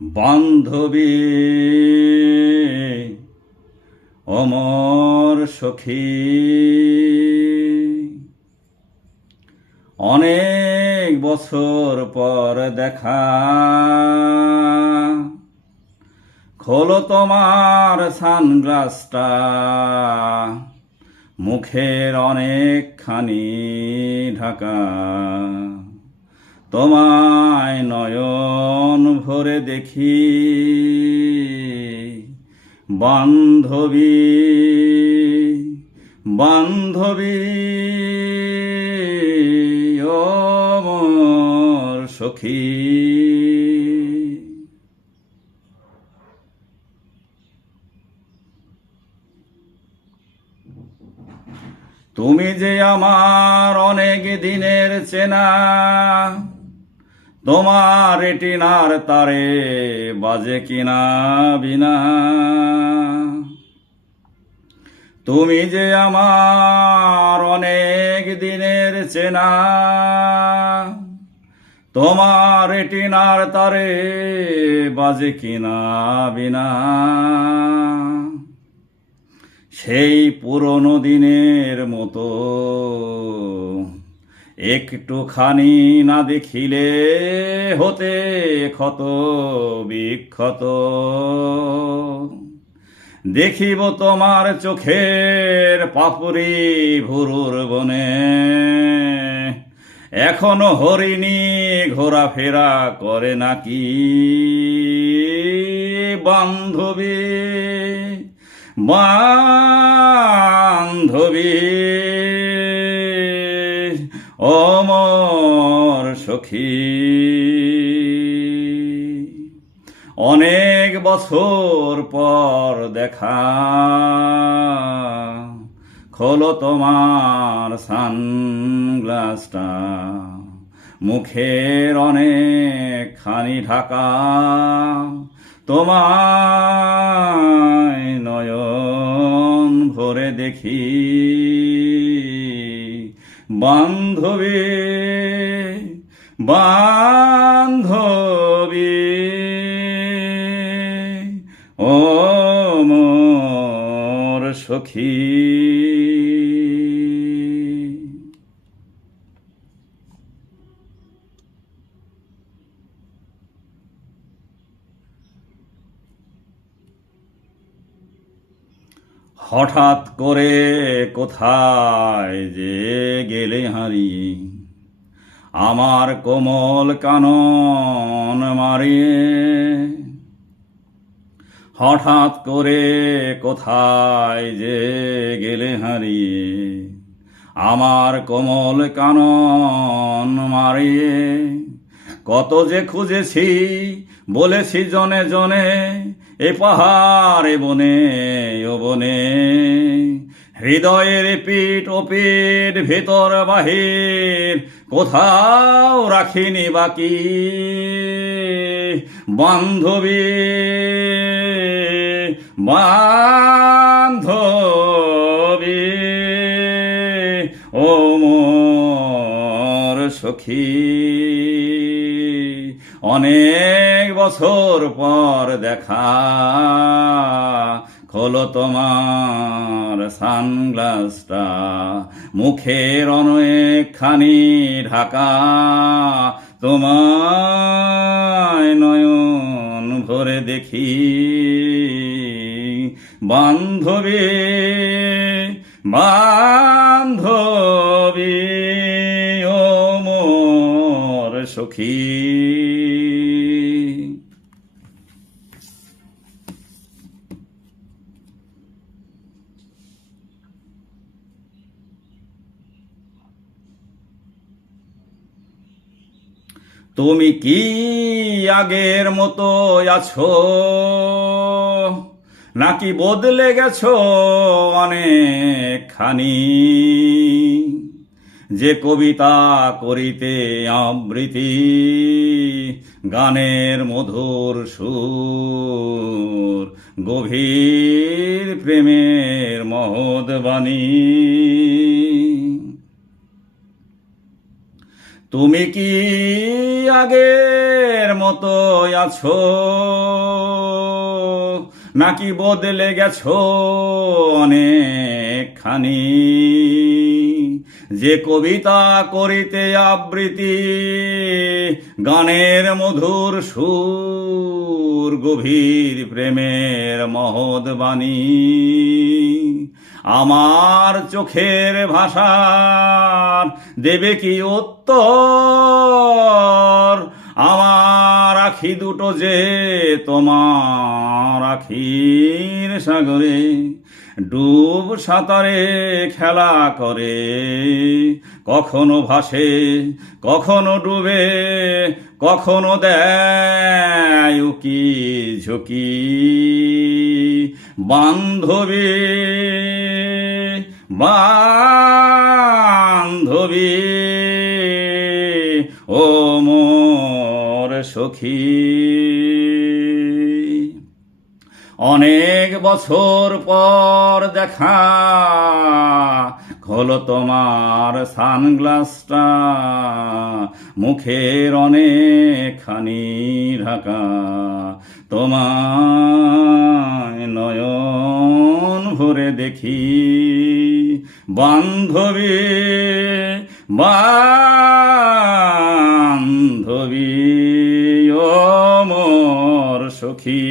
বান্ধবী অমর সখী, অনেক বছর পর দেখা, খোলো তোমার সানগ্লাসটা, মুখের অনেকখানি ঢাকা, তোমায় নয়ন ভরে দেখি বান্ধবী, বান্ধবী অমর সখী। তুমি যে আমার অনেক দিনের চেনা, তোমার রেটিনার তারে বাজে কিনা বিনা। তুমি যে আমার অনেক দিনের চেনা, তোমার রেটিনার তারে বাজে কিনা বিনা। সেই পুরনো দিনের মতো একটুখানি না দেখিলে হতে ক্ষত বিক্ষত। দেখিব তোমার চোখের পাপড়ি ভুরুর বনে, এখনো হরিণী ঘোরাফেরা করে নাকি বান্ধবী, বান্ধবী অমর সখী। অনেক বছর পর দেখা, খোলো তোমার সানগ্লাসটা, মুখের অনেকখানি ঢাকা, তোমায় নয়ন ভরে দেখি বান্ধবী, বান্ধবী অমর সখী। হঠাৎ করে কোথায় যে গেলে হারিয়ে, আমার কোমল কানন মারিয়ে। হঠাৎ করে কোথায় যে গেলে হারিয়ে, আমার কোমল কানন মারিয়ে। কত যে খুঁজেছি বলেছি জনে জনে, এ পাহাড়ে বনে ও বনে। হৃদয়ের পিঠ ও পিঠ ভিতর বাহির কোথাও রাখিনি বাকি বান্ধবী, বান্ধবী অমর সখী। অনেক বছর পর দেখা, খোলো তোমার সানগ্লাসটা, মুখের অনেকখানি ঢাকা, তোমায় নয়ন ভরে দেখি বান্ধবী, বান্ধবী অমর সখী। তুমি কি আগের মতো আছো, নাকি বদলে গেছো অনেকখানি? যে কবিতা করিতে আবৃত্তি, গানের মধুর সুর, গভীর প্রেমের মহৎ বাণী। তুমি কি আগের মতো আছো, নাকি বদলে গেছো অনেকখানি? যে কবিতা করিতে আবৃত্তি, গানের মধুর সুর, গভীর প্রেমের মহৎ বাণী, আমার চোখের ভাষার দেবে কি উত্তর? আমার আখি দুটো যে তোমার আখির সাগরে ডুব সাঁতারে খেলা করে, কখনো ভাসে, কখনো ডুবে, কখনো দেয় উকি ঝুঁকি। বান্ধবী, বান্ধবী, ও মোর সখী। অনেক বছর পর দেখা হলো তোমার সানগ্লাসটা, মুখের অনেকখানি ঢাকা, তোমায় নয়ন ভরে দেখি। বান্ধবী, বান্ধবী, ও মোর সখী।